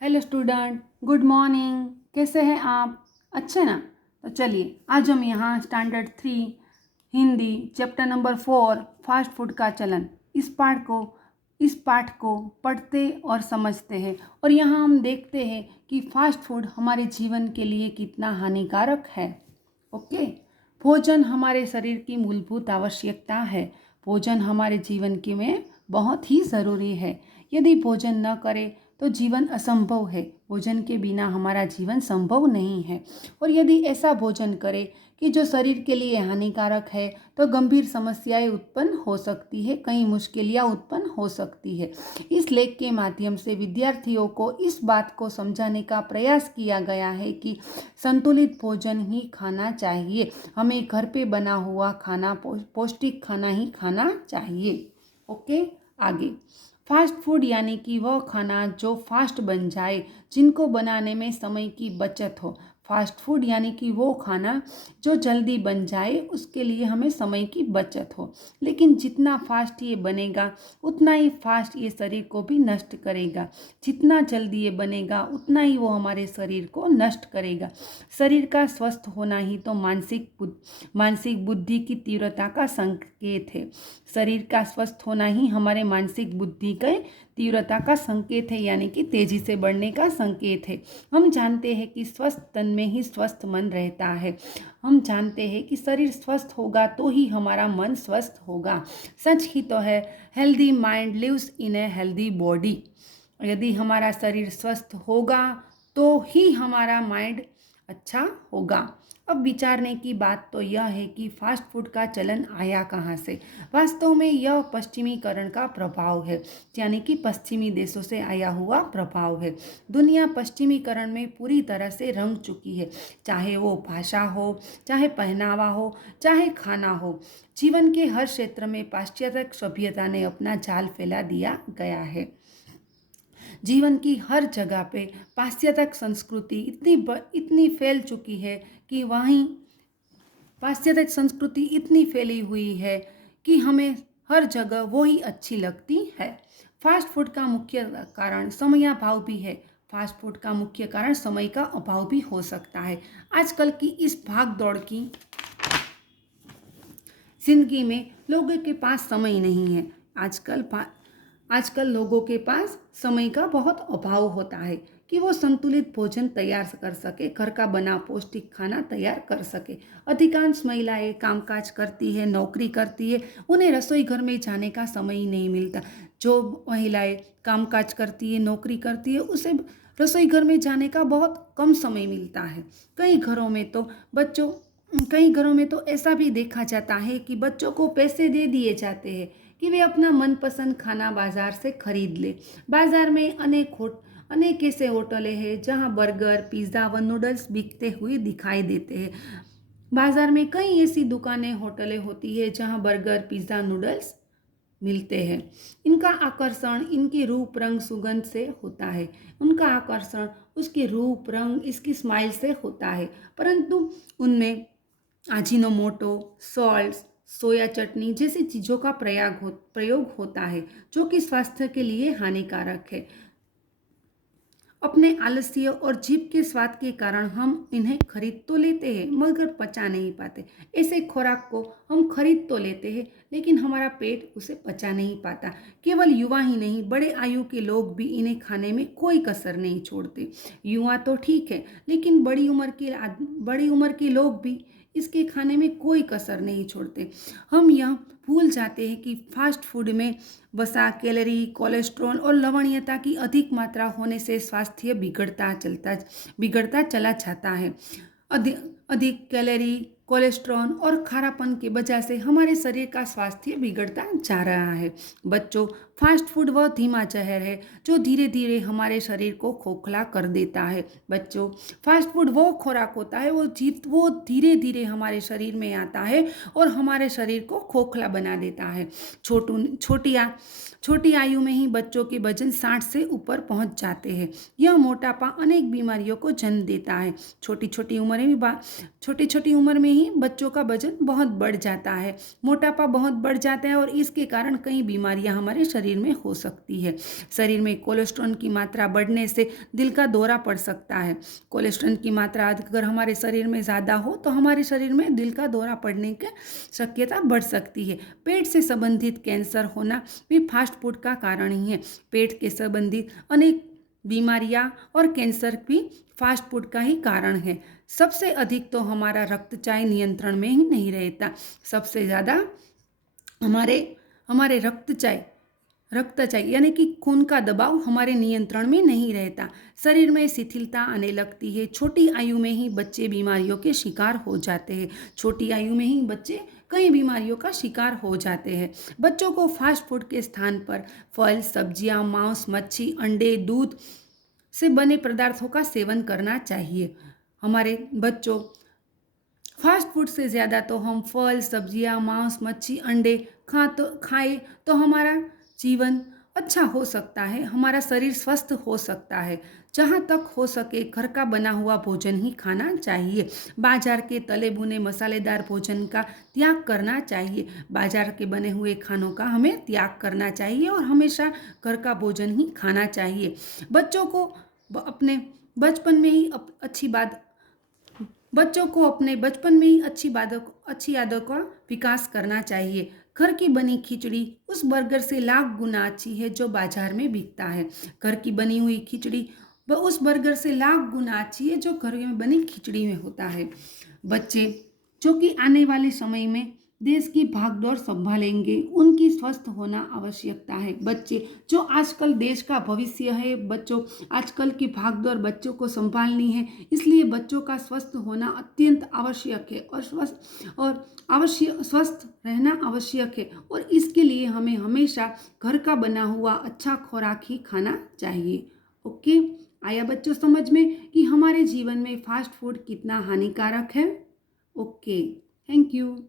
Hello student, good morning. कैसे हैं आप? अच्छे ना? तो चलिए आज हम यहाँ standard 3 Hindi chapter number 4 fast food का चलन इस पाठ को पढ़ते और समझते हैं। और यहाँ हम देखते हैं कि फास्ट फूड हमारे जीवन के लिए कितना हानिकारक है। ओके। भोजन हमारे शरीर की मूलभूत आवश्यकता है। भोजन हमारे जीवन के में बहुत ही ज़रूरी है। यदि भोजन न करें तो जीवन असंभव है। भोजन के बिना हमारा जीवन संभव नहीं है। और यदि ऐसा भोजन करें कि जो शरीर के लिए हानिकारक है तो गंभीर समस्याएं उत्पन्न हो सकती है, कई मुश्किलें उत्पन्न हो सकती है। इस लेख के माध्यम से विद्यार्थियों को इस बात को समझाने का प्रयास किया गया है कि संतुलित भोजन ही खाना चाहिए। हमें घर पे बना हुआ खाना, पौष्टिक खाना ही खाना चाहिए। ओके, आगे। फास्ट फूड यानी कि वह खाना जो फास्ट बन जाए, जिनको बनाने में समय की बचत हो। फास्ट फूड यानी कि वो खाना जो जल्दी बन जाए, उसके लिए हमें समय की बचत हो। लेकिन जितना फास्ट ये बनेगा उतना ही फास्ट ये शरीर को भी नष्ट करेगा। जितना जल्दी ये बनेगा उतना ही वो हमारे शरीर को नष्ट करेगा। शरीर का स्वस्थ होना ही तो मानसिक बुद्धि की तीव्रता का संकेत है। शरीर का स्वस्थ होना ही हमारे मानसिक बुद्धि के तीव्रता का संकेत है, यानी कि तेजी से बढ़ने का संकेत है। हम जानते हैं कि स्वस्थ तन में ही स्वस्थ मन रहता है। हम जानते हैं कि शरीर स्वस्थ होगा तो ही हमारा मन स्वस्थ होगा। सच ही तो है, healthy mind lives in a healthy body. यदि हमारा शरीर स्वस्थ होगा तो ही हमारा माइंड अच्छा होगा। अब विचारने की बात तो यह है कि फास्ट फूड का चलन आया कहाँ से। वास्तव में यह पश्चिमीकरण का प्रभाव है, यानी कि पश्चिमी देशों से आया हुआ प्रभाव है। दुनिया पश्चिमीकरण में पूरी तरह से रंग चुकी है, चाहे वो भाषा हो, चाहे पहनावा हो, चाहे खाना हो। जीवन के हर क्षेत्र में पाश्चात्य सभ्यता ने अपना जाल फैला दिया गया है। जीवन की हर जगह पे पाश्चात्य संस्कृति इतनी फैल चुकी है कि वहीं पाश्चात्य संस्कृति इतनी फैली हुई है कि हमें हर जगह वो ही अच्छी लगती है। फास्ट फूड का मुख्य कारण समयाभाव भी है। फास्ट फूड का मुख्य कारण समय का अभाव भी हो सकता है। आजकल की इस भाग दौड़ की जिंदगी में लोगों के पास समय नहीं है। आजकल लोगों के पास समय का बहुत अभाव होता है कि वो संतुलित भोजन तैयार कर सके, घर का बना पौष्टिक खाना तैयार कर सके। अधिकांश महिलाएं कामकाज करती है, नौकरी करती है, उन्हें रसोई घर में जाने का समय ही नहीं मिलता। जो महिलाएं कामकाज करती है, नौकरी करती है, उसे रसोई घर में जाने का बहुत कम समय मिलता है। कई घरों में तो ऐसा भी देखा जाता है कि बच्चों को पैसे दे दिए जाते हैं कि वे अपना मनपसंद खाना बाजार से खरीद ले। बाजार में अनेक ऐसे होटलें हैं जहां बर्गर, पिज़्ज़ा व नूडल्स बिकते हुए दिखाई देते हैं। बाजार में कई ऐसी दुकानें, होटलें होती है जहां बर्गर, पिज़्ज़ा, नूडल्स मिलते हैं। इनका आकर्षण इनके रूप, रंग, सुगंध से होता है। उनका आकर्षण उसके रूप, रंग, इसकी स्माइल से होता है। परंतु उनमें अजीनोमोटो, सॉल्ट, सोया चटनी जैसी चीज़ों का प्रयोग होता है जो कि स्वास्थ्य के लिए हानिकारक है। अपने आलस्य और जीभ के स्वाद के कारण हम इन्हें खरीद तो लेते हैं मगर पचा नहीं पाते। ऐसे खुराक को हम खरीद तो लेते हैं लेकिन हमारा पेट उसे पचा नहीं पाता। केवल युवा ही नहीं, बड़े आयु के लोग भी इन्हें खाने में कोई कसर नहीं छोड़ते। युवा तो ठीक है, लेकिन बड़ी उम्र के लोग भी इसके खाने में कोई कसर नहीं छोड़ते। हम यह भूल जाते हैं कि फास्ट फूड में वसा, कैलोरी, कोलेस्ट्रॉल और लवणीयता की अधिक मात्रा होने से स्वास्थ्य बिगड़ता चला जाता है। अधिक कैलोरी, कोलेस्ट्रॉल और खारापन की वजह से हमारे शरीर का स्वास्थ्य बिगड़ता जा रहा है। बच्चों, फास्ट फूड वह धीमा जहर है जो धीरे धीरे हमारे शरीर को खोखला कर देता है। बच्चों, फास्ट फूड वो खुराक होता है वो धीरे धीरे हमारे शरीर में आता है और हमारे शरीर को खोखला बना देता है। छोटी आयु में ही बच्चों के वजन 60 से ऊपर पहुंच जाते हैं। यह मोटापा अनेक बीमारियों को जन्म देता है। छोटी छोटी उम्र में ही बच्चों का वजन बहुत बढ़ जाता है, मोटापा बहुत बढ़ जाता है और इसके कारण कई बीमारियां हमारे शरीर शरीर में हो सकती है। शरीर में कोलेस्ट्रॉल की मात्रा बढ़ने से दिल का दौरा पड़ सकता है। कोलेस्ट्रॉल की मात्रा अगर हमारे शरीर में ज़्यादा हो तो हमारे शरीर में दिल का दौरा पड़ने की शक्यता बढ़ सकती है। पेट से संबंधित कैंसर होना भी फास्ट फूड का कारण ही है। पेट के संबंधित अनेक बीमारियां और कैंसर भी फास्ट फूड का ही कारण है। सबसे अधिक तो हमारा रक्तचाप नियंत्रण में ही नहीं रहता। सबसे ज़्यादा हमारे हमारे रक्तचाप यानी कि खून का दबाव हमारे नियंत्रण में नहीं रहता। शरीर में शिथिलता आने लगती है। छोटी आयु में ही बच्चे बीमारियों के शिकार हो जाते हैं। छोटी आयु में ही बच्चे कई बीमारियों का शिकार हो जाते हैं। बच्चों को फास्ट फूड के स्थान पर फल, सब्जियां, मांस, मच्छी, अंडे, दूध से बने पदार्थों का सेवन करना चाहिए। हमारे बच्चों फास्ट फूड से ज़्यादा तो हम फल, सब्जियां, मांस, मच्छी, अंडे खाए तो हमारा जीवन अच्छा हो सकता है, हमारा शरीर स्वस्थ हो सकता है। जहाँ तक हो सके घर का बना हुआ भोजन ही खाना चाहिए। बाजार के तले भुने मसालेदार भोजन का त्याग करना चाहिए। बाजार के बने हुए खानों का हमें त्याग करना चाहिए और हमेशा घर का भोजन ही खाना चाहिए। बच्चों को अपने बचपन में ही अच्छी बात बच्चों को अपने बचपन में ही अच्छी आदतों का विकास करना चाहिए। घर की बनी खिचड़ी उस बर्गर से लाख गुना अच्छी है जो बाजार में बिकता है। घर की बनी हुई खिचड़ी वह उस बर्गर से लाख गुना अच्छी है जो घर में बनी खिचड़ी में होता है। बच्चे जो कि आने वाले समय में देश की भागदौड़ संभालेंगे, उनकी स्वस्थ होना आवश्यकता है। बच्चे जो आजकल देश का भविष्य है, बच्चों आजकल की भागदौड़ बच्चों को संभालनी है, इसलिए बच्चों का स्वस्थ होना अत्यंत आवश्यक है और स्वस्थ रहना आवश्यक है। और इसके लिए हमें हमेशा घर का बना हुआ अच्छा खुराक ही खाना चाहिए। ओके, आया बच्चों समझ में कि हमारे जीवन में फास्ट फूड कितना हानिकारक है। Okay, thank you.